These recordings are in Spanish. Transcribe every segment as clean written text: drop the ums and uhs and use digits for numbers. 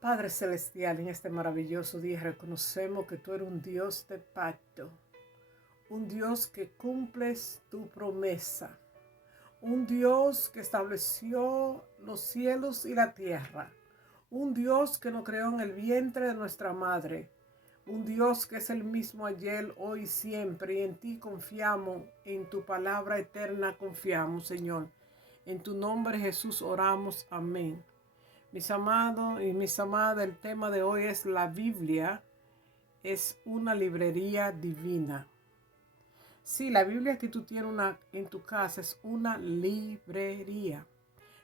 Padre Celestial, en este maravilloso día reconocemos que tú eres un Dios de pacto, un Dios que cumples tu promesa, un Dios que estableció los cielos y la tierra, un Dios que nos creó en el vientre de nuestra madre, un Dios que es el mismo ayer, hoy y siempre, y en ti confiamos, en tu palabra eterna confiamos, Señor. En tu nombre, Jesús, oramos. Amén. Mis amados y mis amadas, el tema de hoy es la Biblia es una librería divina. Sí, la Biblia que tú tienes en tu casa es una librería.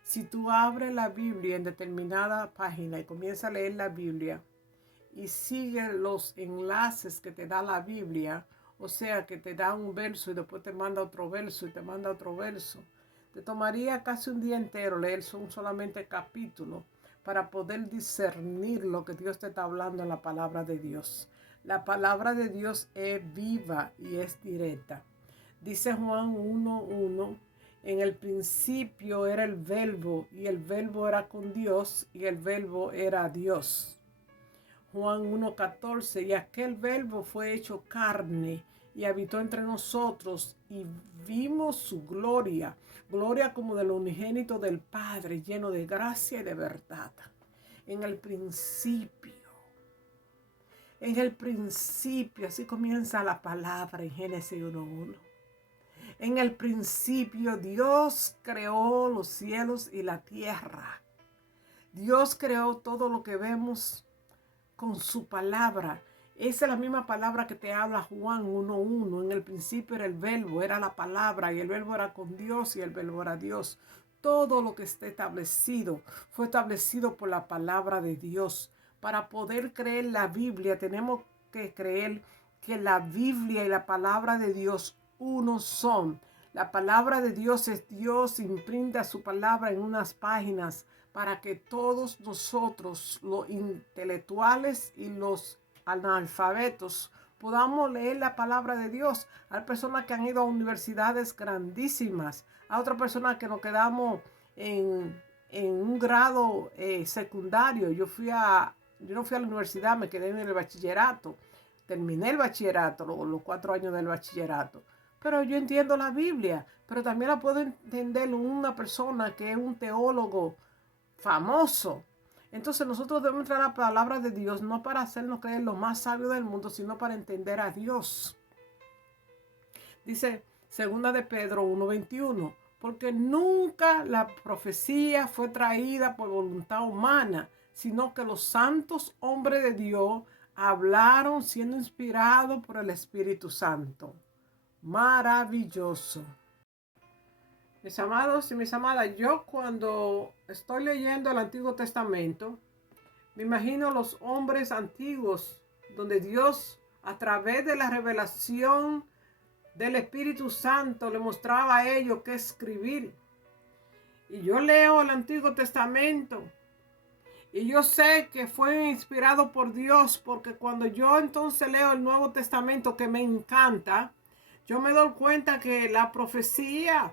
Si tú abres la Biblia en determinada página y comienzas a leer la Biblia y sigues los enlaces que te da la Biblia, o sea, que te da un verso y después te manda otro verso y te manda otro verso, te tomaría casi un día entero leer un solamente capítulo para poder discernir lo que Dios te está hablando en la palabra de Dios. La palabra de Dios es viva y es directa. Dice Juan 1:1, en el principio era el verbo y el verbo era con Dios y el verbo era Dios. Juan 1:14, y aquel verbo fue hecho carne y habitó entre nosotros y vimos su gloria, gloria como del unigénito del Padre, lleno de gracia y de verdad. En el principio, así comienza la palabra en Génesis 1:1. En el principio Dios creó los cielos y la tierra. Dios creó todo lo que vemos con su palabra. Esa es la misma palabra que te habla Juan 1:1. En el principio era el verbo, era la palabra, y el verbo era con Dios y el verbo era Dios. Todo lo que está establecido fue establecido por la palabra de Dios. Para poder creer la Biblia tenemos que creer que la Biblia y la palabra de Dios uno son. La palabra de Dios es Dios, imprime su palabra en unas páginas para que todos nosotros, los intelectuales y los analfabetos, podamos leer la palabra de Dios. Hay personas que han ido a universidades grandísimas, hay otras personas que nos quedamos en un grado secundario. Yo no fui a la universidad, me quedé en el bachillerato. Terminé el bachillerato, los 4 años del bachillerato. Pero yo entiendo la Biblia, pero también la puedo entender una persona que es un teólogo famoso. Entonces nosotros debemos entrar a la palabra de Dios no para hacernos creer lo más sabio del mundo, sino para entender a Dios. Dice 2 de Pedro 1:21, porque nunca la profecía fue traída por voluntad humana, sino que los santos hombres de Dios hablaron siendo inspirados por el Espíritu Santo. Maravilloso. Mis amados y mis amadas, yo cuando estoy leyendo el Antiguo Testamento, me imagino los hombres antiguos, donde Dios, a través de la revelación del Espíritu Santo, le mostraba a ellos qué escribir. Y yo leo el Antiguo Testamento y yo sé que fue inspirado por Dios, porque cuando yo entonces leo el Nuevo Testamento, que me encanta, yo me doy cuenta que la profecía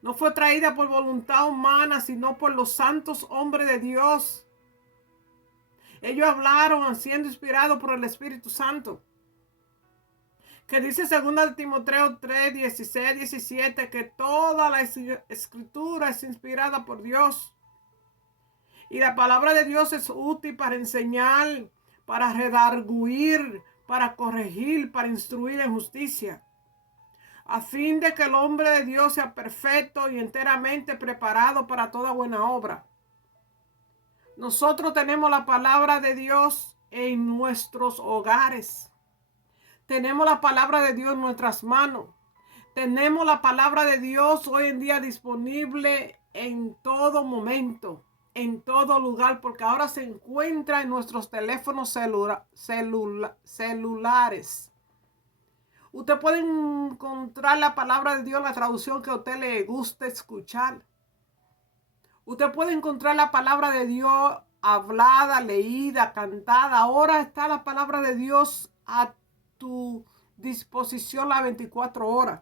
no fue traída por voluntad humana, sino por los santos hombres de Dios. Ellos hablaron siendo inspirados por el Espíritu Santo. Que dice 2 de Timoteo 3:16-17, que toda la escritura es inspirada por Dios. Y la palabra de Dios es útil para enseñar, para redarguir, para corregir, para instruir en justicia, a fin de que el hombre de Dios sea perfecto y enteramente preparado para toda buena obra. Nosotros tenemos la palabra de Dios en nuestros hogares. Tenemos la palabra de Dios en nuestras manos. Tenemos la palabra de Dios hoy en día disponible en todo momento, en todo lugar, porque ahora se encuentra en nuestros teléfonos celulares. Usted puede encontrar la palabra de Dios en la traducción que a usted le guste escuchar. Usted puede encontrar la palabra de Dios hablada, leída, cantada. Ahora está la palabra de Dios a tu disposición las 24 horas.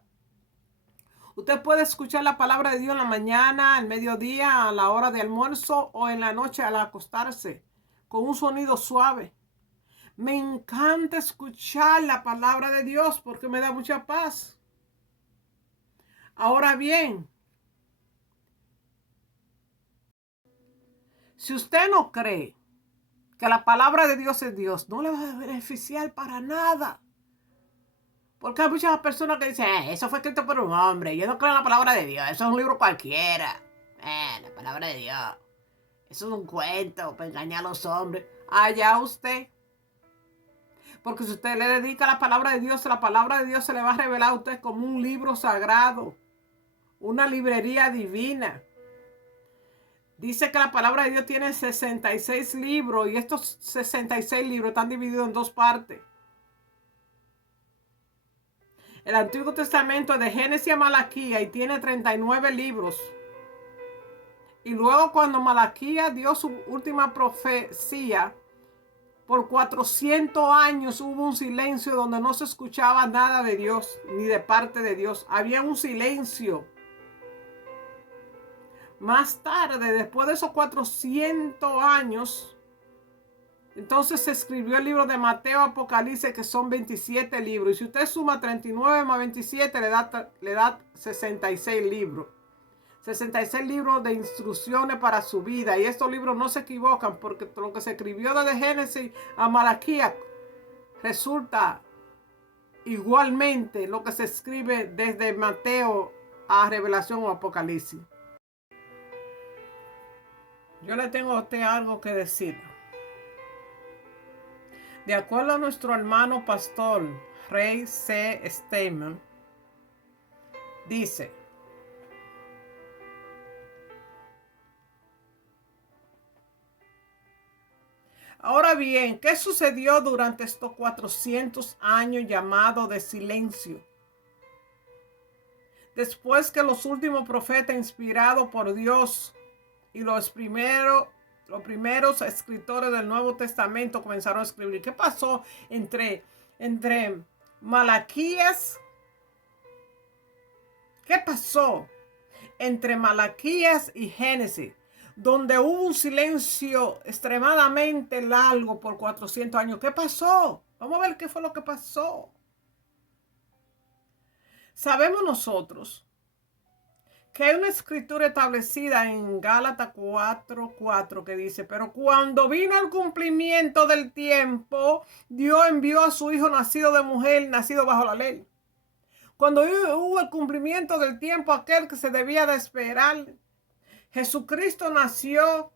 Usted puede escuchar la palabra de Dios en la mañana, al mediodía, a la hora de almuerzo o en la noche al acostarse, con un sonido suave. Me encanta escuchar la palabra de Dios porque me da mucha paz. Ahora bien, si usted no cree que la palabra de Dios es Dios, no le va a beneficiar para nada. Porque hay muchas personas que dicen, eso fue escrito por un hombre, yo no creo en la palabra de Dios, eso es un libro cualquiera. La palabra de Dios, eso es un cuento para engañar a los hombres. Allá usted. Porque si usted le dedica a la palabra de Dios se le va a revelar a usted como un libro sagrado, una librería divina. Dice que la palabra de Dios tiene 66 libros y estos 66 libros están divididos en dos partes. El Antiguo Testamento es de Génesis a Malaquías y tiene 39 libros. Y luego cuando Malaquías dio su última profecía, por 400 años hubo un silencio donde no se escuchaba nada de Dios, ni de parte de Dios. Había un silencio. Más tarde, después de esos 400 años, entonces se escribió el libro de Mateo, Apocalipsis, que son 27 libros. Y si usted suma 39 más 27, le da 66 libros. 66 libros de instrucciones para su vida. Y estos libros no se equivocan porque lo que se escribió desde Génesis a Malaquías resulta igualmente lo que se escribe desde Mateo a Revelación o Apocalipsis. Yo le tengo a usted algo que decir. De acuerdo a nuestro hermano pastor Ray C. Steinman, dice: ahora bien, ¿qué sucedió durante estos 400 años llamados de silencio? Después que los últimos profetas inspirados por Dios y los primeros escritores del Nuevo Testamento comenzaron a escribir. ¿Qué pasó entre Malaquías? ¿Qué pasó entre Malaquías y Génesis? Donde hubo un silencio extremadamente largo por 400 años. ¿Qué pasó? Vamos a ver qué fue lo que pasó. Sabemos nosotros que hay una escritura establecida en Gálatas 4:4 que dice: pero cuando vino el cumplimiento del tiempo, Dios envió a su hijo nacido de mujer, nacido bajo la ley. Cuando hubo el cumplimiento del tiempo, aquel que se debía de esperar, Jesucristo nació.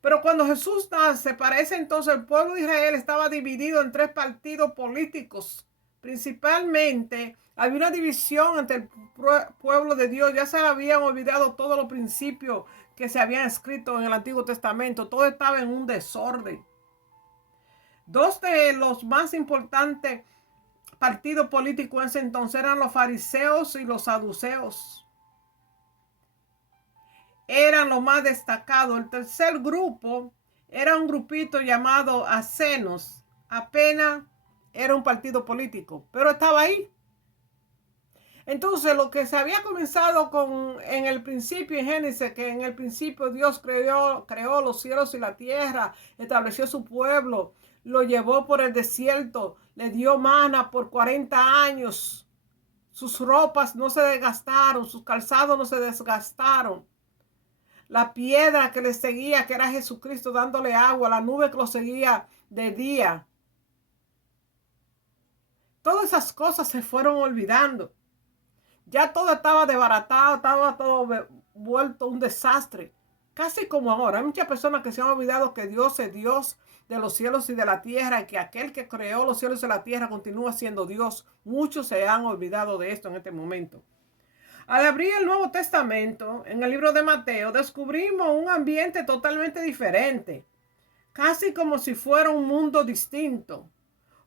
Pero cuando Jesús nace, para ese entonces el pueblo de Israel estaba dividido en tres partidos políticos. Principalmente había una división entre el pueblo de Dios. Ya se habían olvidado todos los principios que se habían escrito en el Antiguo Testamento. Todo estaba en un desorden. Dos de los más importantes partidos políticos en ese entonces eran los fariseos y los saduceos. Eran los más destacados. El tercer grupo era un grupito llamado Asenos. Apenas era un partido político, pero estaba ahí. Entonces, lo que se había comenzado en el principio, en Génesis, que en el principio Dios creó los cielos y la tierra, estableció su pueblo, lo llevó por el desierto, le dio maná por 40 años. Sus ropas no se desgastaron, sus calzados no se desgastaron. La piedra que le seguía, que era Jesucristo dándole agua, la nube que lo seguía de día. Todas esas cosas se fueron olvidando. Ya todo estaba desbaratado, estaba todo vuelto un desastre. Casi como ahora. Hay muchas personas que se han olvidado que Dios es Dios de los cielos y de la tierra, y que aquel que creó los cielos y la tierra continúa siendo Dios. Muchos se han olvidado de esto en este momento. Al abrir el Nuevo Testamento, en el libro de Mateo, descubrimos un ambiente totalmente diferente, casi como si fuera un mundo distinto.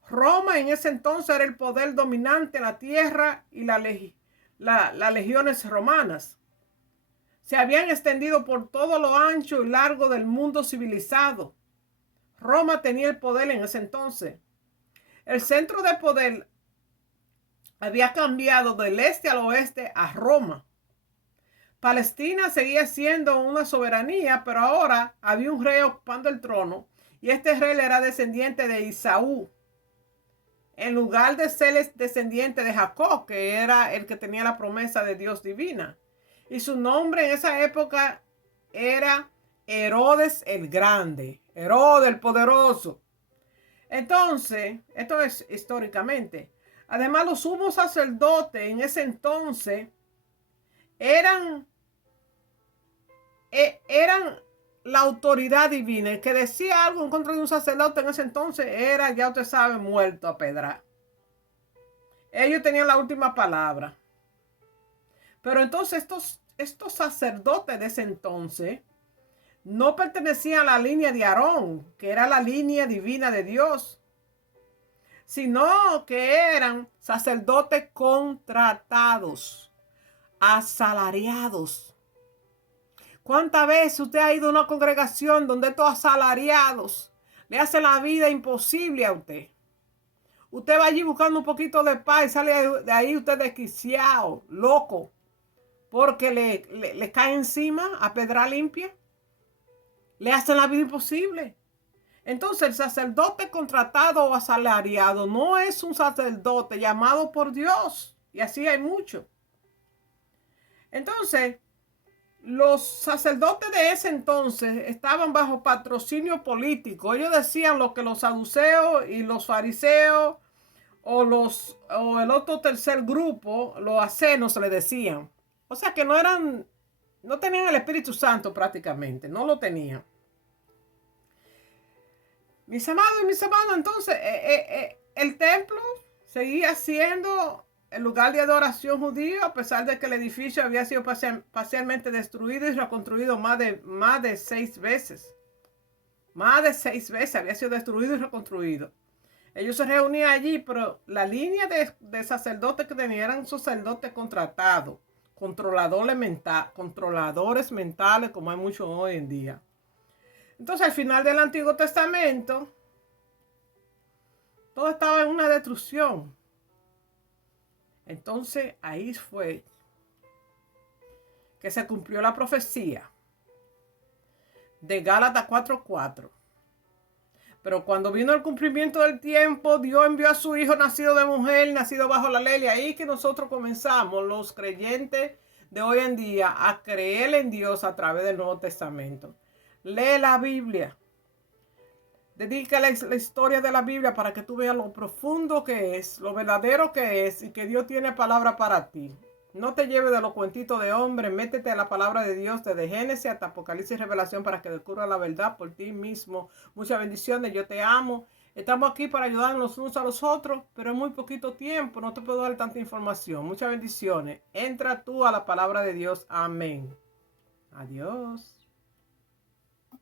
Roma en ese entonces era el poder dominante en la tierra y las legiones romanas se habían extendido por todo lo ancho y largo del mundo civilizado. Roma tenía el poder en ese entonces. El centro de poder había cambiado del este al oeste a Roma. Palestina seguía siendo una soberanía, pero ahora había un rey ocupando el trono y este rey era descendiente de Isaú, en lugar de ser descendiente de Jacob, que era el que tenía la promesa de Dios divina. Y su nombre en esa época era Herodes el Grande, Herodes el Poderoso. Entonces, esto es históricamente. Además, los sumos sacerdotes en ese entonces eran la autoridad divina. El que decía algo en contra de un sacerdote en ese entonces era, ya usted sabe, muerto a pedra. Ellos tenían la última palabra. Pero entonces estos sacerdotes de ese entonces no pertenecían a la línea de Aarón, que era la línea divina de Dios, sino que eran sacerdotes contratados, asalariados. ¿Cuántas veces usted ha ido a una congregación donde estos asalariados le hacen la vida imposible a usted? Usted va allí buscando un poquito de paz y sale de ahí usted desquiciado, loco, porque le cae encima a pedra limpia. Le hacen la vida imposible. Entonces el sacerdote contratado o asalariado no es un sacerdote llamado por Dios. Y así hay mucho. Entonces, los sacerdotes de ese entonces estaban bajo patrocinio político. Ellos decían lo que los saduceos y los fariseos o el otro tercer grupo, los asenos, le decían. O sea que no tenían el Espíritu Santo prácticamente, no lo tenían. Mis amados y mis hermanos, entonces el templo seguía siendo el lugar de adoración judío, a pesar de que el edificio había sido parcialmente destruido y reconstruido más de 6 veces. Más de 6 veces había sido destruido y reconstruido. Ellos se reunían allí, pero la línea de sacerdotes que tenían eran sacerdotes contratados, controladores mentales, como hay muchos hoy en día. Entonces, al final del Antiguo Testamento, todo estaba en una destrucción. Entonces, ahí fue que se cumplió la profecía de Gálatas 4:4. Pero cuando vino el cumplimiento del tiempo, Dios envió a su Hijo nacido de mujer, nacido bajo la ley. Y ahí que nosotros comenzamos, los creyentes de hoy en día, a creer en Dios a través del Nuevo Testamento. Lee la Biblia. Dedícale la historia de la Biblia para que tú veas lo profundo que es, lo verdadero que es y que Dios tiene palabra para ti. No te lleves de los cuentitos de hombre, métete a la palabra de Dios desde Génesis hasta Apocalipsis y Revelación para que descubra la verdad por ti mismo. Muchas bendiciones, yo te amo. Estamos aquí para ayudarnos unos a los otros, pero en muy poquito tiempo, no te puedo dar tanta información. Muchas bendiciones. Entra tú a la palabra de Dios. Amén. Adiós.